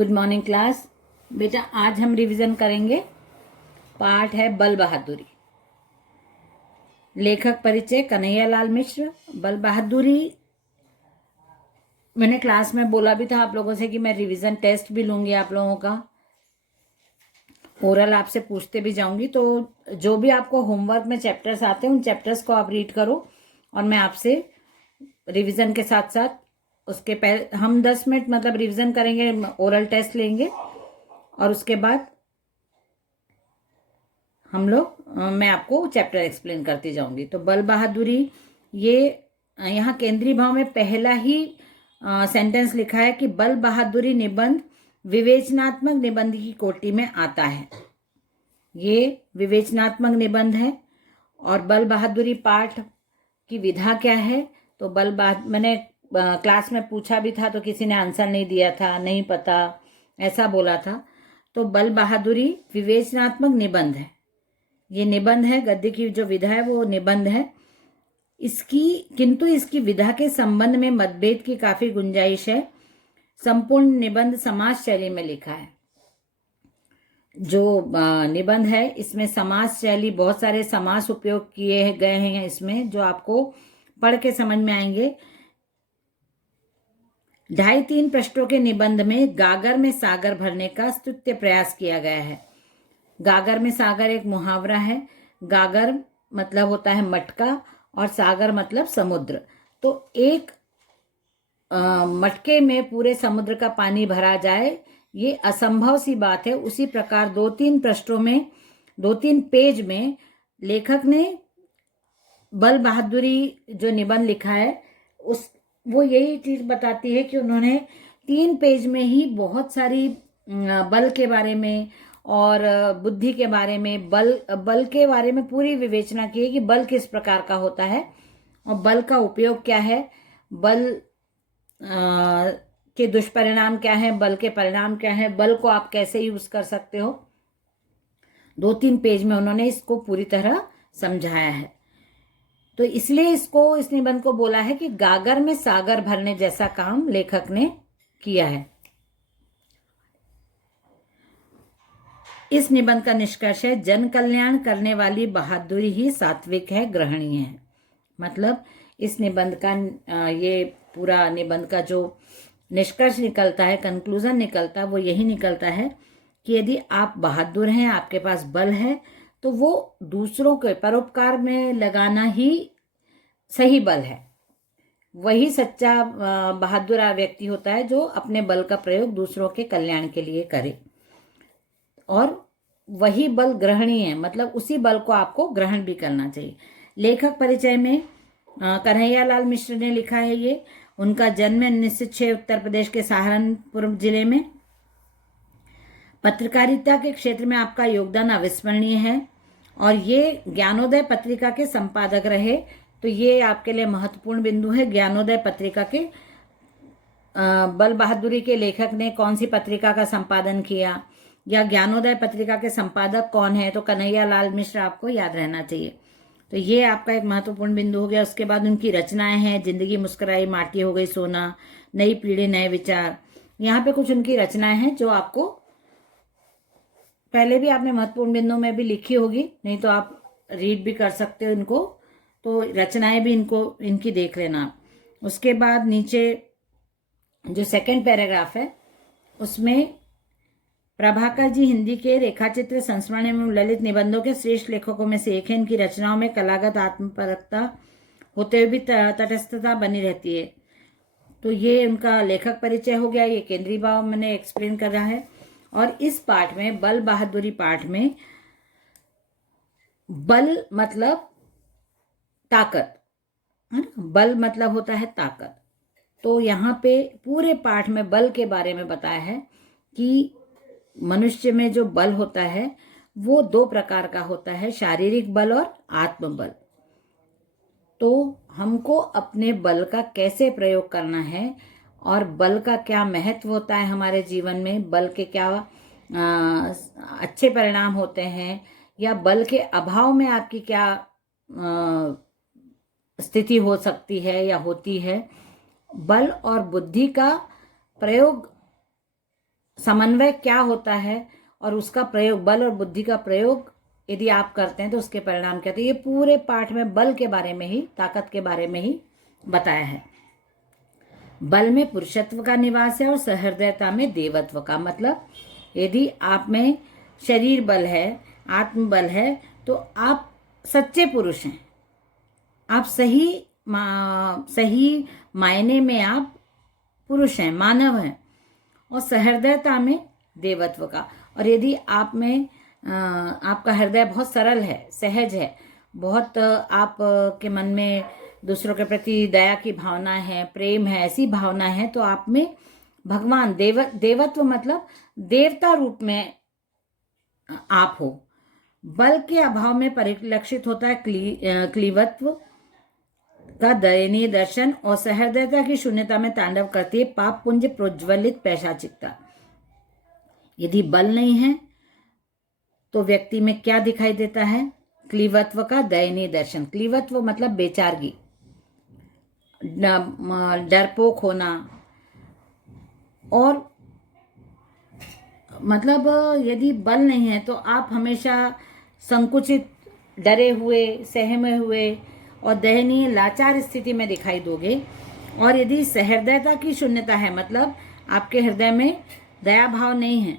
Good morning class. बेटा आज हम रिवीजन करेंगे। पाठ है बल बहादुरी। लेखक परिचय कन्हैयालाल मिश्र। बल बहादुरी मैंने क्लास में बोला भी था आप लोगों से कि मैं रिवीजन टेस्ट भी लूंगी आप लोगों का, ओरल आपसे पूछते भी जाऊंगी। तो जो भी आपको होमवर्क में चैप्टर्स आते हैं उन चैप्टर्स को आप रीड करो और मैं आपसे रिवीजन के साथ साथ उसके पहले हम 10 मिनट मतलब रिवीजन करेंगे, ओरल टेस्ट लेंगे और उसके बाद हम लोग मैं आपको चैप्टर एक्सप्लेन करती जाऊंगी। तो बल बहादुरी ये यहाँ केंद्रीय भाव में पहला ही सेंटेंस लिखा है कि बल बहादुरी निबंध विवेचनात्मक निबंध की कोटि में आता है। ये विवेचनात्मक निबंध है। और बल बहादुरी पाठ की विधा क्या है? तो मैंने क्लास में पूछा भी था तो किसी ने आंसर नहीं दिया था, नहीं पता ऐसा बोला था। तो बल बहादुरी विवेचनात्मक निबंध है। ये निबंध है, गद्य की जो विधा है वो निबंध है। किंतु इसकी विधा के संबंध में मतभेद की काफी गुंजाइश है। संपूर्ण निबंध समास शैली में लिखा है। जो निबंध है इसमें समास शैली, बहुत सारे समास उपयोग किए गए हैं इसमें, जो आपको पढ़ के समझ में आएंगे। 2.5-3 पृष्ठों के निबंध में गागर में सागर भरने का स्तुत्य प्रयास किया गया है। गागर में सागर एक मुहावरा है। गागर मतलब होता है मटका और सागर मतलब समुद्र। तो एक मटके में पूरे समुद्र का पानी भरा जाए ये असंभव सी बात है। उसी प्रकार 2-3 पृष्ठों में, 2-3 पेज में लेखक ने बल बहादुरी जो निबंध लिखा है वो यही चीज बताती है कि उन्होंने 3 पेज में ही बहुत सारी बल के बारे में और बुद्धि के बारे में, बल के बारे में पूरी विवेचना की है कि बल किस प्रकार का होता है और बल का उपयोग क्या है, बल के दुष्परिणाम क्या है, बल के परिणाम क्या है, बल को आप कैसे यूज कर सकते हो। 2-3 पेज में उन्होंने इसको पूरी तरह समझाया है। तो इसलिए इस निबंध को बोला है कि गागर में सागर भरने जैसा काम लेखक ने किया है। इस निबंध का निष्कर्ष है जन कल्याण करने वाली बहादुरी ही सात्विक है, ग्रहणीय है। मतलब इस निबंध का ये पूरा निबंध का जो निष्कर्ष निकलता है, कंक्लूजन निकलता है, वो यही निकलता है कि यदि आप बहादुर हैं, आपके पास बल है, तो वो दूसरों के परोपकार में लगाना ही सही बल है। वही सच्चा बहादुर व्यक्ति होता है जो अपने बल का प्रयोग दूसरों के कल्याण के लिए करे। और वही बल ग्रहणीय है, मतलब उसी बल को आपको ग्रहण भी करना चाहिए। लेखक परिचय में कन्हैयालाल मिश्र ने लिखा है। ये उनका जन्म 1906 उत्तर प्रदेश के सहारनपुर जिले में। पत्रकारिता के क्षेत्र में आपका योगदान अविस्मरणीय है और ये ज्ञानोदय पत्रिका के संपादक रहे। तो ये आपके लिए महत्वपूर्ण बिंदु है। ज्ञानोदय पत्रिका के बल बहादुरी के लेखक ने कौन सी पत्रिका का संपादन किया या ज्ञानोदय पत्रिका के संपादक कौन है, तो कन्हैयालाल मिश्र आपको याद रहना चाहिए। तो ये आपका एक महत्वपूर्ण बिंदु हो गया। उसके बाद उनकी रचनाएं हैं जिंदगी मुस्कुराई, माटी हो गई सोना, नई पीढ़ी नए विचार। यहाँ पे कुछ उनकी रचनाएं हैं जो आपको पहले भी आपने महत्वपूर्ण बिंदुओं में भी लिखी होगी, नहीं तो आप रीड भी कर सकते हो इनको। तो रचनाएं भी इनकी देख लेना। उसके बाद नीचे जो सेकंड पैराग्राफ है उसमें प्रभाकर जी हिंदी के रेखाचित्र संस्मरण एवं ललित निबंधों के श्रेष्ठ लेखकों में से एक है। इनकी रचनाओं में कलागत आत्मपरकता होते हुए भी तटस्थता बनी रहती है। तो ये उनका लेखक परिचय हो गया। ये केंद्रीय भाव मैंने एक्सप्लेन कर रहा है। और इस पाठ में, बल बहादुरी पाठ में, बल मतलब ताकत है ना, बल मतलब होता है ताकत। तो यहाँ पे पूरे पाठ में बल के बारे में बताया है कि मनुष्य में जो बल होता है वो 2 प्रकार का होता है, शारीरिक बल और आत्मबल। तो हमको अपने बल का कैसे प्रयोग करना है और बल का क्या महत्व होता है हमारे जीवन में, बल के क्या अच्छे परिणाम होते हैं या बल के अभाव में आपकी क्या स्थिति हो सकती है या होती है। बल और बुद्धि का प्रयोग समन्वय क्या होता है और उसका प्रयोग, बल और बुद्धि का प्रयोग यदि आप करते हैं तो उसके परिणाम क्या होते हैं। ये पूरे पाठ में बल के बारे में ही, ताकत के बारे में ही बताया है। बल में पुरुषत्व का निवास है और सहृदयता में देवत्व का। मतलब यदि आप में शरीर बल है, आत्मबल है, तो आप सच्चे पुरुष हैं, आप सही मायने में आप पुरुष हैं, मानव हैं। और सहृदयता में देवत्व का। और यदि आप में आपका हृदय बहुत सरल है, सहज है, बहुत आप के मन में दूसरों के प्रति दया की भावना है, प्रेम है, ऐसी भावना है, तो आप में भगवान देवत्व मतलब देवता रूप में आप हो। बल के अभाव में परिलक्षित होता है क्लीवत्व का दयनीय दर्शन और सहृदयता की शून्यता में तांडव करती है पाप पुंज प्रज्वलित पैशाचिकता। यदि बल नहीं है तो व्यक्ति में क्या दिखाई देता है? क्लीवत्व का दयनीय दर्शन। क्लीवत्व मतलब बेचारगी, डरपोक होना, और मतलब यदि बल नहीं है तो आप हमेशा संकुचित, डरे हुए, सहमे हुए और दयनीय लाचार स्थिति में दिखाई दोगे। और यदि सहृदयता की शून्यता है, मतलब आपके हृदय में दया भाव नहीं है,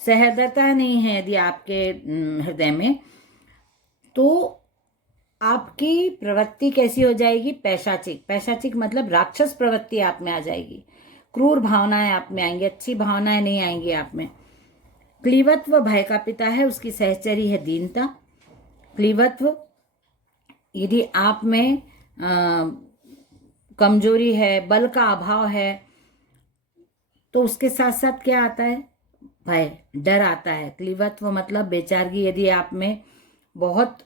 सहृदयता नहीं है यदि आपके हृदय में, तो आपकी प्रवृत्ति कैसी हो जाएगी? पैशाचिक। पैशाचिक मतलब राक्षस प्रवृत्ति आप में आ जाएगी, क्रूर भावनाएं आप में आएंगी, अच्छी भावनाएं नहीं आएंगी आप में। क्लीवत्व भय का पिता है, उसकी सहचरी है दीनता। क्लीवत्व यदि आप में कमजोरी है, बल का अभाव है, तो उसके साथ साथ क्या आता है? भय, डर आता है। क्लीवत्व मतलब बेचारगी। यदि आप में बहुत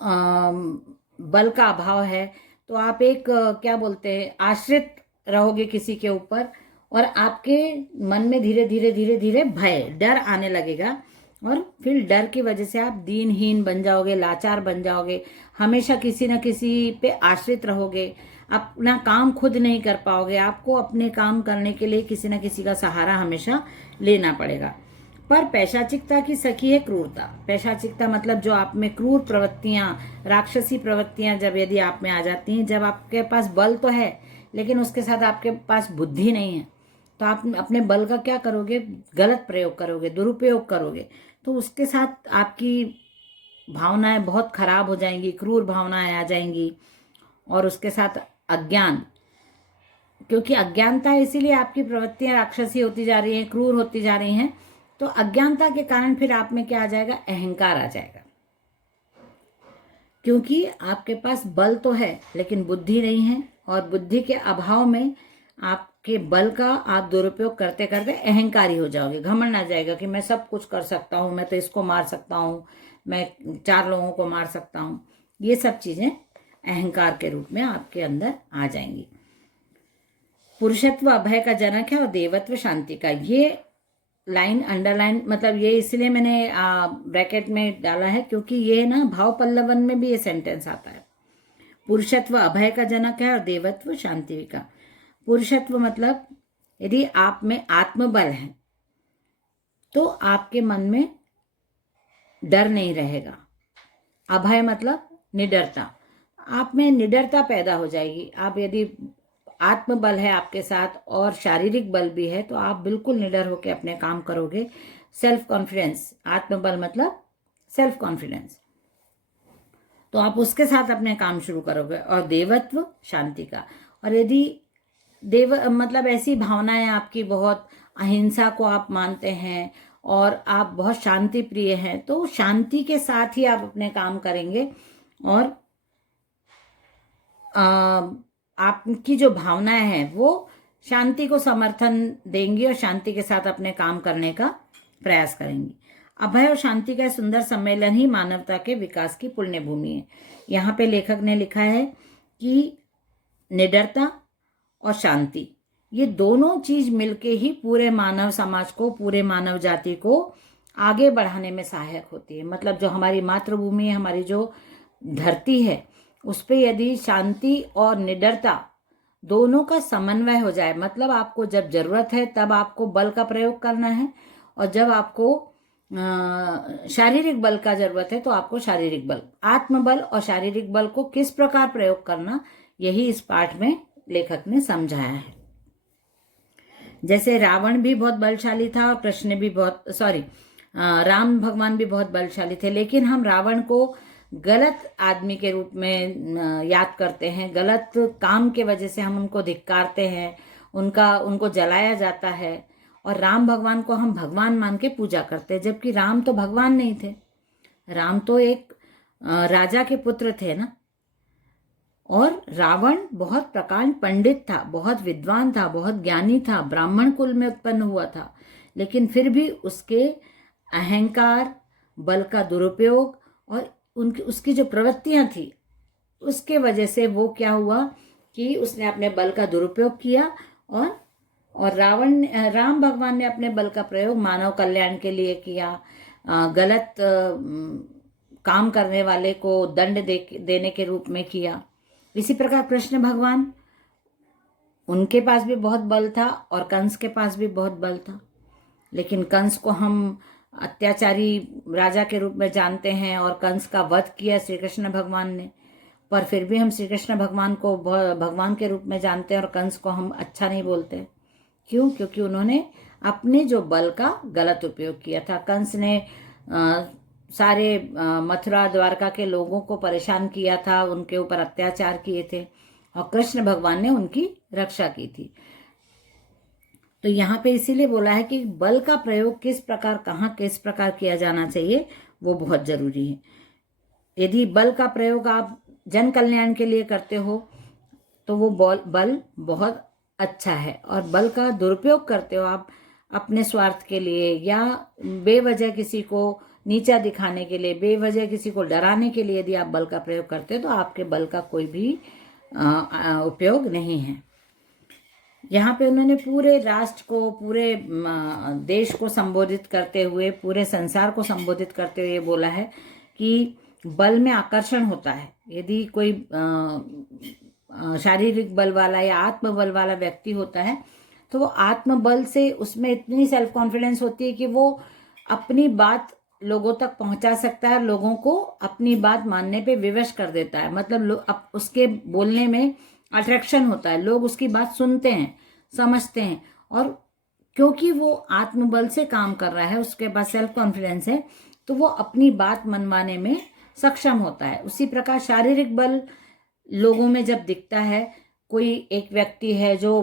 बल का अभाव है तो आप एक क्या बोलते हैं, आश्रित रहोगे किसी के ऊपर, और आपके मन में धीरे धीरे धीरे धीरे भय, डर आने लगेगा, और फिर डर की वजह से आप दीनहीन बन जाओगे, लाचार बन जाओगे, हमेशा किसी न किसी पे आश्रित रहोगे, अपना काम खुद नहीं कर पाओगे, आपको अपने काम करने के लिए किसी न किसी का सहारा हमेशा लेना पड़ेगा। पर पैशाचिकता की सखी है क्रूरता। पैशाचिकता मतलब जो आप में क्रूर प्रवृत्तियां, राक्षसी प्रवृत्तियां जब यदि आप में आ जाती हैं, जब आपके पास बल तो है लेकिन उसके साथ आपके पास बुद्धि नहीं है, तो आप अपने बल का क्या करोगे? गलत प्रयोग करोगे, दुरुपयोग करोगे, तो उसके साथ आपकी भावनाएं बहुत खराब हो जाएंगी, क्रूर भावनाएं आ जाएंगी। और उसके साथ अज्ञान, क्योंकि अज्ञानता है इसीलिए आपकी प्रवृत्तियां राक्षसी होती जा रही हैं, क्रूर होती जा रही हैं। तो अज्ञानता के कारण फिर आप में क्या आ जाएगा? अहंकार आ जाएगा, क्योंकि आपके पास बल तो है लेकिन बुद्धि नहीं है, और बुद्धि के अभाव में आपके बल का आप दुरुपयोग करते करते अहंकारी हो जाओगे। घमंड आ जाएगा कि मैं सब कुछ कर सकता हूँ, मैं तो इसको मार सकता हूँ, मैं 4 लोगों को मार सकता हूँ। ये सब चीजें अहंकार के रूप में आपके अंदर आ जाएंगी। पुरुषत्व अभय का जनक है और देवत्व शांति का। ये लाइन अंडरलाइन, मतलब ये इसलिए मैंने ब्रैकेट में डाला है क्योंकि ये ना भाव पल्लवन में भी ये सेंटेंस आता है। पुरुषत्व अभय का जनक है और देवत्व शांति का। पुरुषत्व मतलब यदि आप में आत्मबल है तो आपके मन में डर नहीं रहेगा। अभय मतलब निडरता, आप में निडरता पैदा हो जाएगी। आप यदि आत्मबल है आपके साथ और शारीरिक बल भी है तो आप बिल्कुल निडर होकर अपने काम करोगे। सेल्फ कॉन्फिडेंस, आत्मबल मतलब सेल्फ कॉन्फिडेंस, तो आप उसके साथ अपने काम शुरू करोगे। और देवत्व शांति का। और यदि देव मतलब ऐसी भावनाएं आपकी, बहुत अहिंसा को आप मानते हैं और आप बहुत शांति प्रिय हैं, तो शांति के साथ ही आप अपने काम करेंगे और आपकी जो भावनाएं हैं वो शांति को समर्थन देंगी और शांति के साथ अपने काम करने का प्रयास करेंगी। अभय और शांति का सुंदर सम्मेलन ही मानवता के विकास की पुण्य भूमि है। यहाँ पे लेखक ने लिखा है कि निडरता और शांति, ये दोनों चीज मिलके ही पूरे मानव समाज को, पूरे मानव जाति को आगे बढ़ाने में सहायक होती है। मतलब जो हमारी मातृभूमि है, हमारी जो धरती है, उस पे यदि शांति और निडरता दोनों का समन्वय हो जाए। मतलब आपको जब जरूरत है तब आपको बल का प्रयोग करना है, और जब आपको शारीरिक बल का जरूरत है तो आपको शारीरिक बल, आत्मबल और शारीरिक बल को किस प्रकार प्रयोग करना, यही इस पाठ में लेखक ने समझाया है। जैसे रावण भी बहुत बलशाली था और कृष्ण भी राम भगवान भी बहुत बलशाली थे, लेकिन हम रावण को गलत आदमी के रूप में याद करते हैं, गलत काम के वजह से हम उनको धिक्कारते हैं, उनको जलाया जाता है, और राम भगवान को हम भगवान मान के पूजा करते हैं, जबकि राम तो भगवान नहीं थे। राम तो एक राजा के पुत्र थे ना। और रावण बहुत प्रकांड पंडित था, बहुत विद्वान था, बहुत ज्ञानी था, ब्राह्मण कुल में उत्पन्न हुआ था, लेकिन फिर भी उसके अहंकार, बल का दुरुपयोग और उसकी जो प्रवृत्तियां थी, उसके वजह से वो क्या हुआ कि उसने अपने बल का दुरुपयोग किया, और राम भगवान ने अपने बल का प्रयोग मानव कल्याण के लिए किया, गलत काम करने वाले को दंड देने के रूप में किया। इसी प्रकार कृष्ण भगवान, उनके पास भी बहुत बल था और कंस के पास भी बहुत बल था, लेकिन कंस को हम अत्याचारी राजा के रूप में जानते हैं और कंस का वध किया श्री कृष्ण भगवान ने, पर फिर भी हम श्री कृष्ण भगवान को भगवान के रूप में जानते हैं और कंस को हम अच्छा नहीं बोलते। क्यों? क्योंकि उन्होंने अपने जो बल का गलत उपयोग किया था। कंस ने सारे मथुरा द्वारका के लोगों को परेशान किया था, उनके ऊपर अत्याचार किए थे, और कृष्ण भगवान ने उनकी रक्षा की थी। तो यहाँ पे इसीलिए बोला है कि बल का प्रयोग किस प्रकार, कहाँ, किस प्रकार किया जाना चाहिए, वो बहुत जरूरी है। यदि बल का प्रयोग आप जन कल्याण के लिए करते हो तो वो बल बहुत अच्छा है, और बल का दुरुपयोग करते हो आप अपने स्वार्थ के लिए या बेवजह किसी को नीचा दिखाने के लिए, बेवजह किसी को डराने के लिए यदि आप बल का प्रयोग करते हो तो आपके बल का कोई भी उपयोग नहीं है। यहाँ पे उन्होंने पूरे राष्ट्र को, पूरे देश को संबोधित करते हुए, पूरे संसार को संबोधित करते हुए बोला है कि बल में आकर्षण होता है। यदि कोई शारीरिक बल वाला या आत्म बल वाला व्यक्ति होता है तो वो आत्म बल से उसमें इतनी सेल्फ कॉन्फिडेंस होती है कि वो अपनी बात लोगों तक पहुंचा सकता है, लोगों को अपनी बात मानने पे विवश कर देता है। मतलब उसके बोलने में अट्रैक्शन होता है, लोग उसकी बात सुनते हैं, समझते हैं, और क्योंकि वो आत्मबल से काम कर रहा है, उसके पास सेल्फ कॉन्फिडेंस है, तो वो अपनी बात मनवाने में सक्षम होता है। उसी प्रकार शारीरिक बल लोगों में जब दिखता है, कोई एक व्यक्ति है जो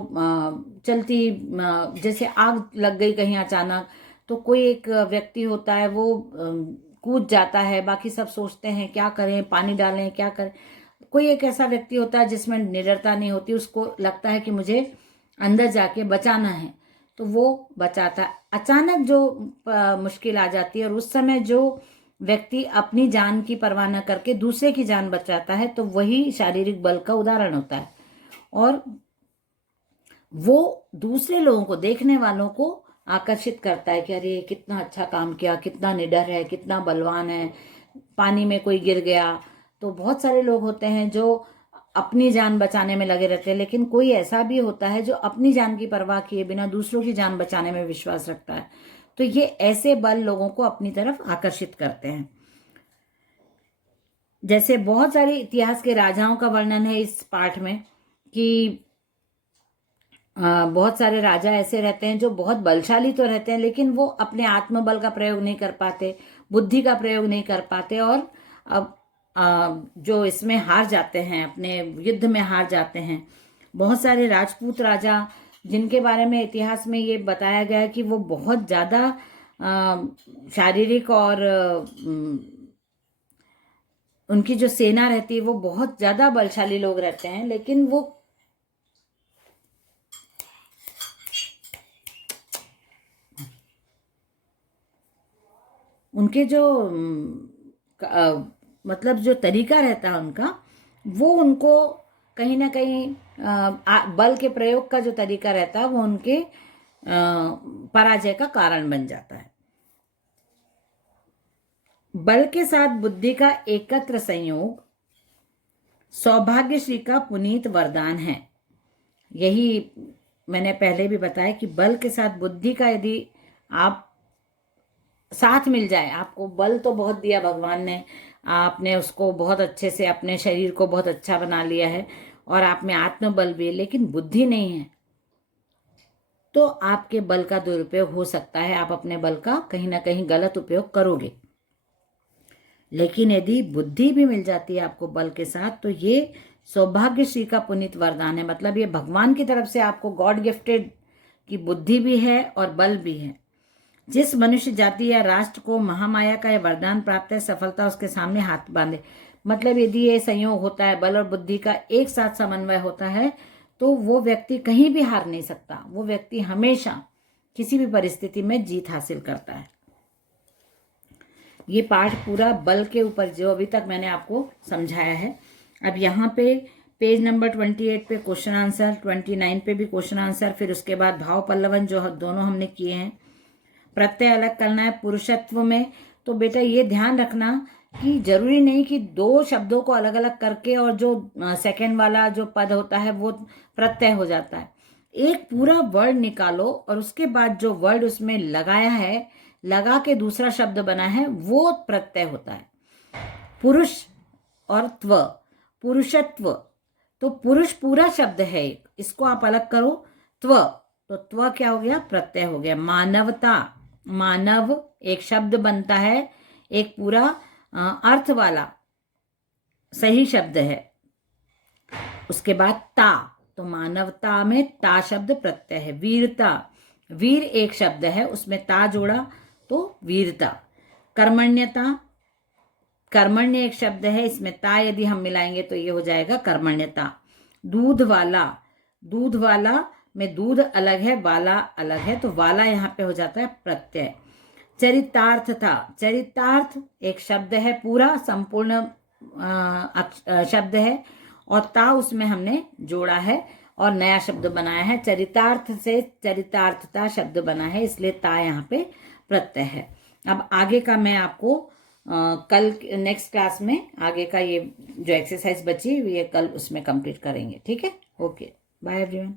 चलती जैसे आग लग गई कहीं अचानक, तो कोई एक व्यक्ति होता है वो कूद जाता है, बाकी सब सोचते हैं क्या करें, पानी डालें, क्या करें। कोई एक ऐसा व्यक्ति होता है जिसमें निडरता नहीं होती, उसको लगता है कि मुझे अंदर जाके बचाना है, तो वो बचाता है। अचानक जो मुश्किल आ जाती है और उस समय जो व्यक्ति अपनी जान की परवाह न करके दूसरे की जान बचाता है, तो वही शारीरिक बल का उदाहरण होता है, और वो दूसरे लोगों को, देखने वालों को आकर्षित करता है कि अरे कितना अच्छा काम किया, कितना निडर है, कितना बलवान है। पानी में कोई गिर गया तो बहुत सारे लोग होते हैं जो अपनी जान बचाने में लगे रहते हैं, लेकिन कोई ऐसा भी होता है जो अपनी जान की परवाह किए बिना दूसरों की जान बचाने में विश्वास रखता है। तो ये ऐसे बल लोगों को अपनी तरफ आकर्षित करते हैं। जैसे बहुत सारे इतिहास के राजाओं का वर्णन है इस पाठ में कि बहुत सारे राजा ऐसे रहते हैं जो बहुत बलशाली तो रहते हैं, लेकिन वो अपने आत्मबल का प्रयोग नहीं कर पाते, बुद्धि का प्रयोग नहीं कर पाते, और अब जो इसमें हार जाते हैं, अपने युद्ध में हार जाते हैं। बहुत सारे राजपूत राजा जिनके बारे में इतिहास में ये बताया गया है कि वो बहुत ज़्यादा शारीरिक और उनकी जो सेना रहती है वो बहुत ज़्यादा बलशाली लोग रहते हैं, लेकिन वो उनके जो मतलब जो तरीका रहता है उनका, वो उनको कहीं ना कहीं बल के प्रयोग का जो तरीका रहता है वो उनके पराजय का कारण बन जाता है। बल के साथ बुद्धि का एकत्र संयोग सौभाग्यश्री का पुनीत वरदान है। यही मैंने पहले भी बताया कि बल के साथ बुद्धि का यदि आप साथ मिल जाए, आपको बल तो बहुत दिया भगवान ने, आपने उसको बहुत अच्छे से अपने शरीर को बहुत अच्छा बना लिया है और आप में आत्मबल भी है, लेकिन बुद्धि नहीं है, तो आपके बल का दुरुपयोग हो सकता है, आप अपने बल का कहीं ना कहीं गलत उपयोग करोगे। लेकिन यदि बुद्धि भी मिल जाती है आपको बल के साथ, तो ये सौभाग्यश्री का पुनीत वरदान है। मतलब ये भगवान की तरफ से आपको गॉड गिफ्टेड की बुद्धि भी है और बल भी है। जिस मनुष्य जाति या राष्ट्र को महामाया का यह वरदान प्राप्त है, सफलता उसके सामने हाथ बांधे। मतलब यदि ये संयोग होता है, बल और बुद्धि का एक साथ समन्वय होता है, तो वो व्यक्ति कहीं भी हार नहीं सकता, वो व्यक्ति हमेशा किसी भी परिस्थिति में जीत हासिल करता है। ये पाठ पूरा बल के ऊपर जो अभी तक मैंने आपको समझाया है। अब यहाँ पे पेज नंबर 28 पे क्वेश्चन आंसर, 29 पे भी क्वेश्चन आंसर, फिर उसके बाद भाव पल्लवन जो दोनों हमने किए हैं। प्रत्यय अलग करना है पुरुषत्व में, तो बेटा ये ध्यान रखना कि जरूरी नहीं कि दो शब्दों को अलग अलग करके और जो सेकंड वाला जो पद होता है वो प्रत्यय हो जाता है। एक पूरा वर्ड निकालो और उसके बाद जो वर्ड उसमें लगाया है, लगा के दूसरा शब्द बना है, वो प्रत्यय होता है। पुरुष और त्व, पुरुषत्व, तो पुरुष पूरा शब्द है एक, इसको आप अलग करो। त्व, तो त्व क्या हो गया? प्रत्यय हो गया। मानवता, मानव एक शब्द बनता है, एक पूरा अर्थ वाला सही शब्द है। उसके बाद ता, तो मानवता में ता शब्द प्रत्यय है। वीरता, वीर एक शब्द है, उसमें ता जोड़ा तो वीरता। कर्मण्यता, कर्मण्य एक शब्द है, इसमें ता यदि हम मिलाएंगे तो ये हो जाएगा कर्मण्यता। दूध वाला, दूध वाला में दूध अलग है, वाला अलग है, तो वाला यहाँ पे हो जाता है प्रत्यय। चरितार्थ था, चरितार्थ एक शब्द है, पूरा संपूर्ण शब्द है, और ता उसमें हमने जोड़ा है और नया शब्द बनाया है। चरितार्थ से चरितार्थता शब्द बना है, इसलिए ता यहाँ पे प्रत्यय है। अब आगे का मैं आपको कल नेक्स्ट क्लास में आगे का ये जो एक्सरसाइज बची ये कल उसमें कंप्लीट करेंगे। ठीक है, ओके, बाय एवरीवन।